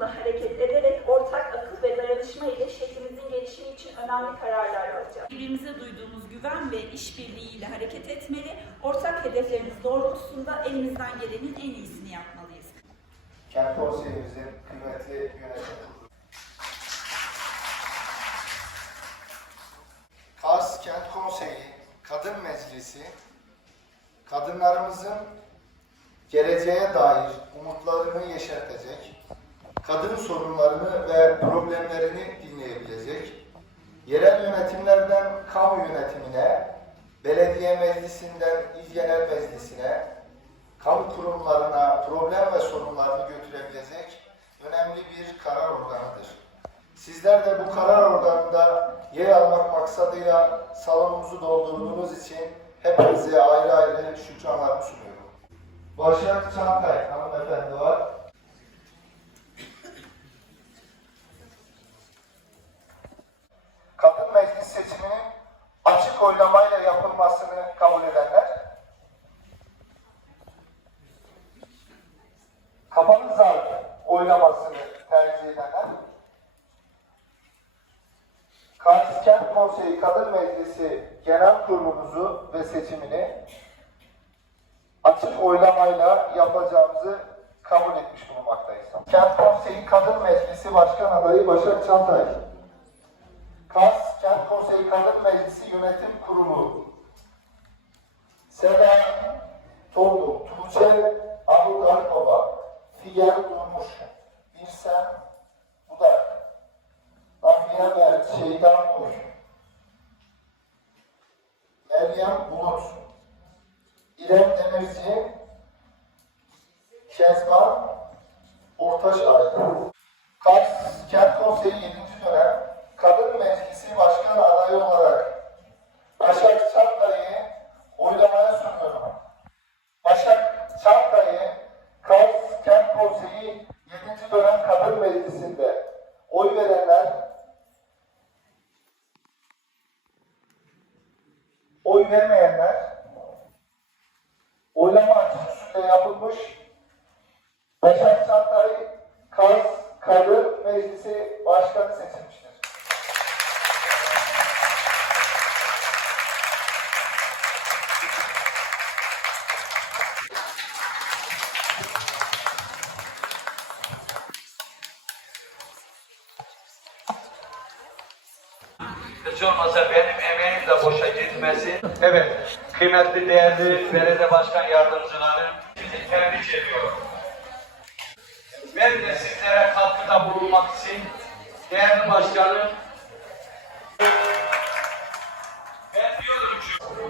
umutla hareket ederek ortak akıl ve dayanışma ile şehrimizin gelişimi için önemli kararlar alacağız. Birbirimize duyduğumuz güven ve işbirliğiyle hareket etmeli, ortak hedeflerimiz doğrultusunda elimizden gelenin en iyisini yapmalıyız. Kent Konseyimizin kıymetli yönetim kurulu. Kars Kent Konseyi Kadın Meclisi kadınlarımızın geleceğe dair umutlarını yeşertecek, kadın sorunlarını ve problemlerini dinleyebilecek, yerel yönetimlerden kamu yönetimine, belediye meclisinden il genel meclisine, kamu kurumlarına problem ve sorunlarını götürebilecek önemli bir karar organıdır. Sizler de bu karar organında yer almak maksadıyla salonumuzu doldurduğunuz için hepinize ayrı ayrı şükranlarımı sunuyorum. Başak Çankay hanımefendi var. Oylamayla yapılmasını kabul edenler. Kapalı zarf oylamasını tercih edenler. Kars Kent Konseyi Kadın Meclisi Genel Kurulumuzu ve seçimini açık oylamayla yapacağımızı kabul etmiş bulunmaktayız. Kent Konseyi Kadın Meclisi Başkan Adayı Başak Çantay. Kars Kent Konseyi Kadın Meclisi Yönetim Kurulu. Seda Toldu, Tuğçe Abul Alpova, Figen Durmuş, Bilsem Budak, Afiye Mert, Şeydan Nur, Meryem Bulut, İrem Demirci, Kezban Ortaşay. Kars Kent Konseyi 7. adayı olarak Başak Çantay'ı oylamaya sunuyorum. Başak Çantay'ı Kars Kent Konseyi 7. dönem Kadın Meclisi'nde oy verenler oy vermeyenler oylama açık usulde yapılmış Başak Çantay Kars Kadın Meclisi Başkanı seçilmiştir. Hiç olmasa benim emeğim de boşa gitmesin. Evet, kıymetli değerli belediye başkan yardımcıları sizi tebrik ediyorum. Ben de sizlere katkıda bulunmak için değerli başkanım ben diyorum ki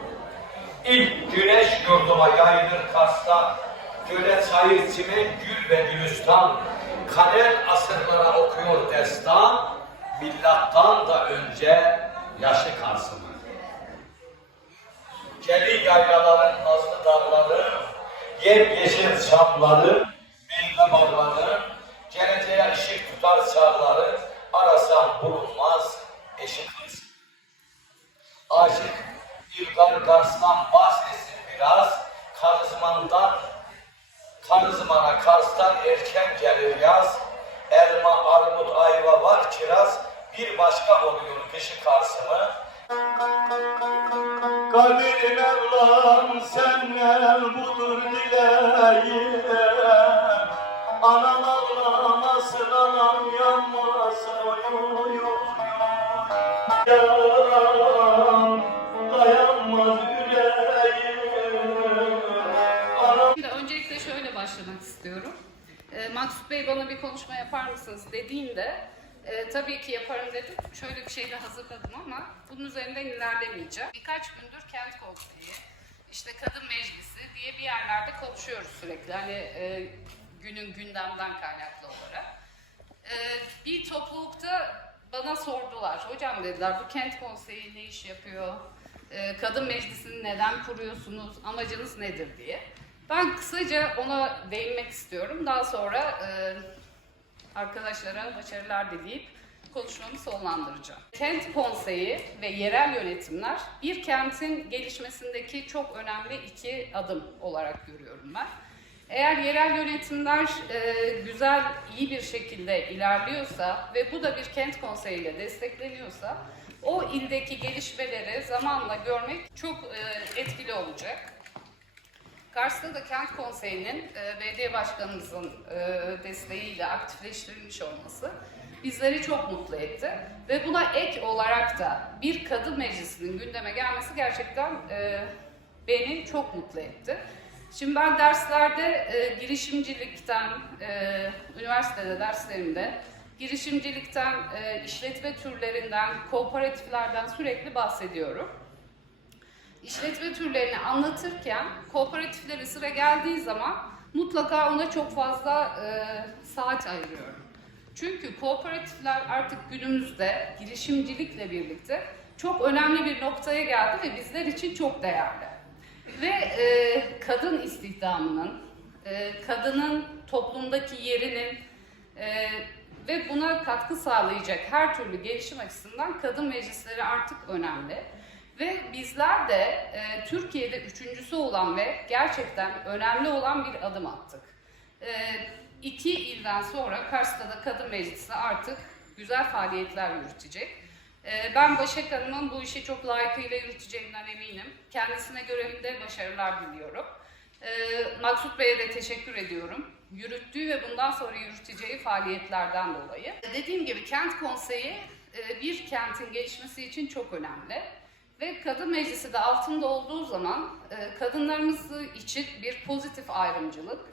ilk güneş yurduma yayılır Kars'ta göle çayır çimen gül ve gülistan kalem asırlara okuyor destan millattan da önce yaşı Kars'ın. Geli yaylaların nazlı dağları, yemyeşil çamları, meyve bağları, geleceğe ışık tutar çağları, arasan bulunmaz eşi Kars. Aşık İlgar Kars'tan bahsetsin biraz, Karizman'dan, Karizman'a Kars'tan erken gelir yaz, elma, armut, ayva var kiraz, bir başka oluyor kışı Kars'ımı. Kadir Mevlam senden budur dileğim Anan ağlamasın anam yanmasın oy oy Yaram dayanmaz yüreğim Anam Şimdi öncelikle şöyle başlamak istiyorum. Ee, Maksut Bey bana bir konuşma yapar mısınız dediğinde e, tabii ki yaparım dedim. Şöyle bir şey de hazırladım ama bunun üzerinden ilerlemeyeceğim. Birkaç gündür kent konseyi, işte kadın meclisi diye bir yerlerde konuşuyoruz sürekli. Hani e, günün gündemden kaynaklı olarak. E, bir toplulukta bana sordular. Hocam dediler bu kent konseyi ne iş yapıyor? E, kadın meclisini neden kuruyorsunuz? Amacınız nedir diye. Ben kısaca ona değinmek istiyorum. Daha sonra e, arkadaşlara başarılar dileyip konuşmamı sonlandıracağım. Kent konseyi ve yerel yönetimler bir kentin gelişmesindeki çok önemli iki adım olarak görüyorum ben. Eğer yerel yönetimler e, güzel, iyi bir şekilde ilerliyorsa ve bu da bir kent konseyiyle destekleniyorsa o ildeki gelişmeleri zamanla görmek çok e, etkili olacak. Kars'ta da kent konseyinin e, belediye başkanımızın e, desteğiyle aktifleştirilmiş olması bizleri çok mutlu etti. Ve buna ek olarak da bir kadın meclisinin gündeme gelmesi gerçekten e, beni çok mutlu etti. Şimdi ben derslerde e, girişimcilikten, e, üniversitede derslerimde girişimcilikten, e, işletme türlerinden, kooperatiflerden sürekli bahsediyorum. İşletme türlerini anlatırken kooperatiflere sıra geldiği zaman mutlaka ona çok fazla e, saat ayırıyorum. Çünkü kooperatifler artık günümüzde girişimcilikle birlikte çok önemli bir noktaya geldi ve bizler için çok değerli. Ve e, kadın istihdamının, e, kadının toplumdaki yerinin e, ve buna katkı sağlayacak her türlü gelişim açısından kadın meclisleri artık önemli. Ve bizler de e, Türkiye'de üçüncüsü olan ve gerçekten önemli olan bir adım attık. E, iki ilden sonra Kars'ta da Kadın Meclisi artık güzel faaliyetler yürütecek. E, ben Başak Hanım'ın bu işi çok layıkıyla yürüteceğinden eminim. Kendisine görevinde başarılar diliyorum. E, Maksut Bey'e de teşekkür ediyorum. Yürüttüğü ve bundan sonra yürüteceği faaliyetlerden dolayı. Dediğim gibi kent konseyi e, bir kentin gelişmesi için çok önemli. Ve kadın meclisi de altında olduğu zaman e, kadınlarımız için bir pozitif ayrımcılık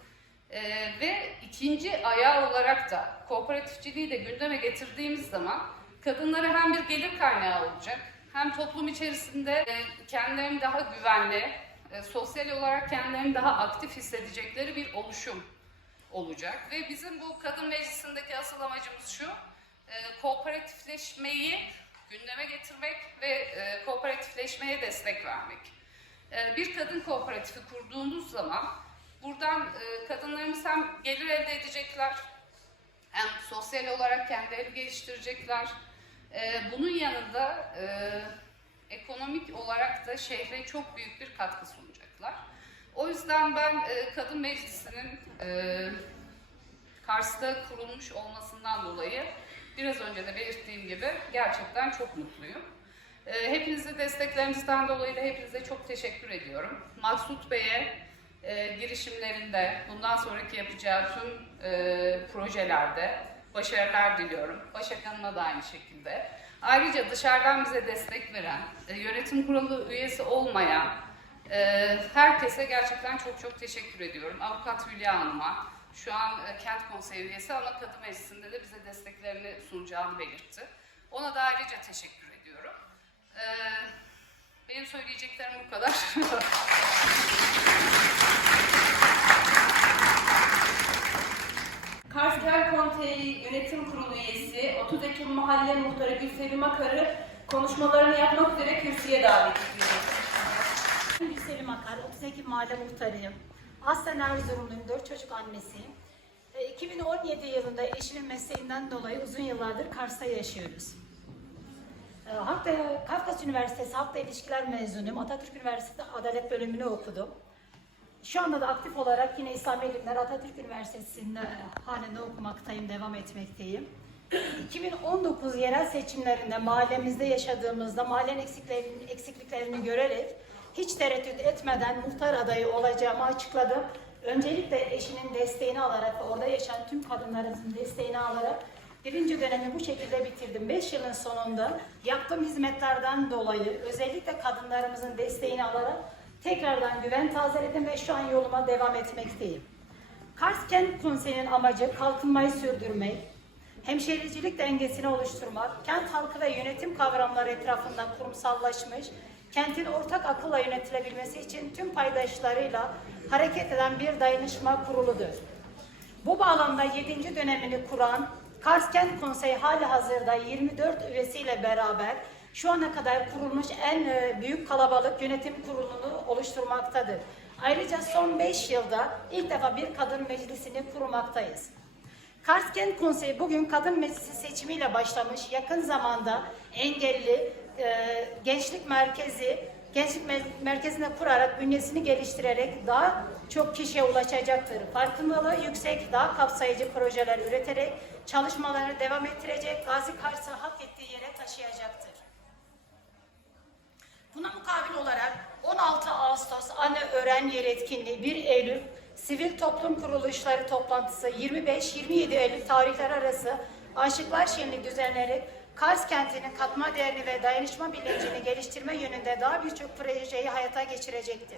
e, ve ikinci ayağı olarak da kooperatifçiliği de gündeme getirdiğimiz zaman kadınlara hem bir gelir kaynağı olacak hem toplum içerisinde e, kendilerini daha güvenli, e, sosyal olarak kendilerini daha aktif hissedecekleri bir oluşum olacak. Ve bizim bu kadın meclisindeki asıl amacımız şu, e, kooperatifleşmeyi gündeme getirmek ve e, kooperatifleşmeye destek vermek. E, bir kadın kooperatifi kurduğumuz zaman buradan e, kadınlarımız hem gelir elde edecekler, hem sosyal olarak kendilerini geliştirecekler. E, bunun yanında e, ekonomik olarak da şehre çok büyük bir katkı sunacaklar. O yüzden ben e, Kadın Meclisi'nin e, Kars'ta kurulmuş olmasından dolayı biraz önce de belirttiğim gibi gerçekten çok mutluyum. E, hepinize desteklerinizden dolayı da hepinize çok teşekkür ediyorum. Maksut Bey'e e, girişimlerinde, bundan sonraki yapacağı tüm e, projelerde başarılar diliyorum. Başak Hanım'a da aynı şekilde. Ayrıca dışarıdan bize destek veren, e, yönetim kurulu üyesi olmayan e, herkese gerçekten çok çok teşekkür ediyorum. Avukat Hülya Hanım'a, şu an e, kent konseyi üyesi ama kadın meclisinde de bize desteklerini sunacağını belirtti. Ona da ayrıca teşekkür ediyorum. E, benim söyleyeceklerim bu kadar. Kars Kent Konseyi Yönetim Kurulu üyesi 30 Ekim Mahalle Muhtarı Gülsevim Akar'ı konuşmalarını yapmak üzere kürsüye davet ediyoruz. Gülselim Akar, 30 Ekim Mahalle Muhtarıyım. Aslen Erzurumluyum, 4 çocuk annesiyim. E, 2017 yılında eşimin mesleğinden dolayı uzun yıllardır Kars'ta yaşıyoruz. E, Halkla, Kafkas Üniversitesi Halkla İlişkiler mezunuyum. Atatürk Üniversitesi Adalet Bölümünü okudum. Şu anda da aktif olarak yine İslam Bilimler Atatürk Üniversitesi'nde halinde okumaktayım, devam etmekteyim. 2019 yerel seçimlerinde mahallemizde yaşadığımızda mahallenin eksiklerini, eksikliklerini görerek hiç tereddüt etmeden muhtar adayı olacağımı açıkladım. Öncelikle eşinin desteğini alarak ve orada yaşayan tüm kadınlarımızın desteğini alarak birinci dönemi bu şekilde bitirdim. 5 yılın sonunda yaptığım hizmetlerden dolayı özellikle kadınlarımızın desteğini alarak tekrardan güven tazeledim ve şu an yoluma devam etmekteyim. Kars Kent Konseyi'nin amacı kalkınmayı sürdürmek, hemşehricilik dengesini oluşturmak, kent halkı ve yönetim kavramları etrafında kurumsallaşmış, kentin ortak akılla yönetilebilmesi için tüm paydaşlarıyla hareket eden bir dayanışma kuruludur. Bu bağlamda 7. dönemini kuran Kars Kent Konseyi hali hazırda 24 üyesiyle beraber şu ana kadar kurulmuş en e, büyük kalabalık yönetim kurulunu oluşturmaktadır. Ayrıca son 5 yılda ilk defa bir kadın meclisini kurmaktayız. Kars Kent Konseyi bugün kadın meclisi seçimiyle başlamış. Yakın zamanda engelli, e, gençlik merkezi gençlik mer- merkezine kurarak bünyesini geliştirerek daha çok kişiye ulaşacaktır. Farkındalığı yüksek, daha kapsayıcı projeler üreterek çalışmalarını devam ettirecek, Gazi Kars'ı hak ettiği yere taşıyacaktır. Buna mukabil olarak 16 Ağustos Anne Öğren Yeri etkinliği 1 Eylül Sivil Toplum Kuruluşları toplantısı 25-27 Eylül tarihler arası Aşıklar Şenliği düzenleyerek Kars kentinin katma değerini ve dayanışma bilincini geliştirme yönünde daha birçok projeyi hayata geçirecektir.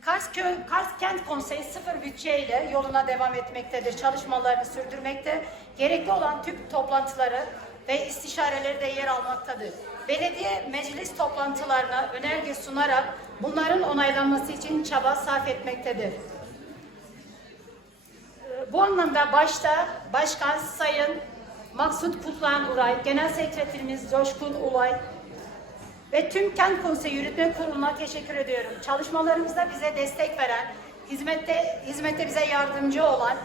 Kars, Köy, Kars Kent Konseyi sıfır bütçeyle yoluna devam etmektedir. Çalışmalarını sürdürmekte, gerekli olan tüm toplantıları ve istişareleri de yer almaktadır. Belediye meclis toplantılarına önerge sunarak bunların onaylanması için çaba sarf etmektedir. Bu anlamda başta Başkan Sayın Maksut Kutlan Uray, Genel Sekreterimiz Coşkun Ulay, ve tüm Kent Konseyi Yürütme Kurulu'na teşekkür ediyorum. Çalışmalarımızda bize destek veren, hizmette hizmette bize yardımcı olan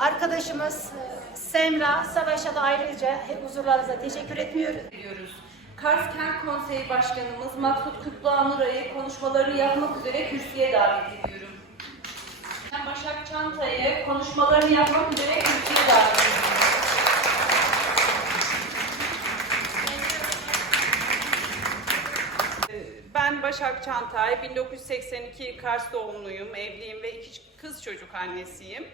arkadaşımız Semra Savaş'a da ayrıca huzurlarınıza teşekkür etmiyoruz. ediyoruz. Kars Kent Konseyi Başkanımız Maksut Kutluhan Nuray'ı konuşmalarını yapmak üzere kürsüye davet ediyorum. Çantay'ı konuşmalarını yapmak üzere kürsüye davet. Ben Başak Çantay, 1982 Kars doğumluyum, evliyim ve iki kız çocuk annesiyim.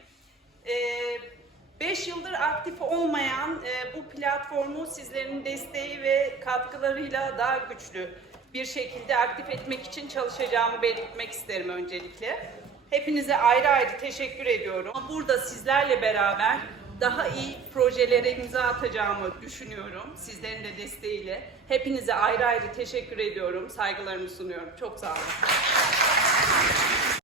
5 yıldır aktif olmayan e, bu platformu sizlerin desteği ve katkılarıyla daha güçlü bir şekilde aktif etmek için çalışacağımı belirtmek isterim öncelikle. Hepinize ayrı ayrı teşekkür ediyorum. Burada sizlerle beraber daha iyi projelere imza atacağımı düşünüyorum. Sizlerin de desteğiyle. Hepinize ayrı ayrı teşekkür ediyorum. Saygılarımı sunuyorum. Çok sağ olun.